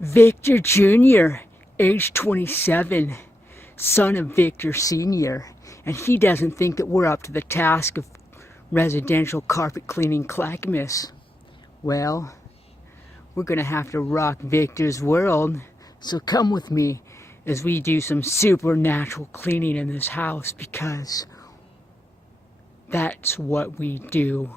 Victor Jr., age 27, son of Victor Sr., and he doesn't think that we're up to the task of residential carpet cleaning Clackamas. Well, we're gonna have to rock Victor's world, so come with me as we do some supernatural cleaning in this house, because that's what we do.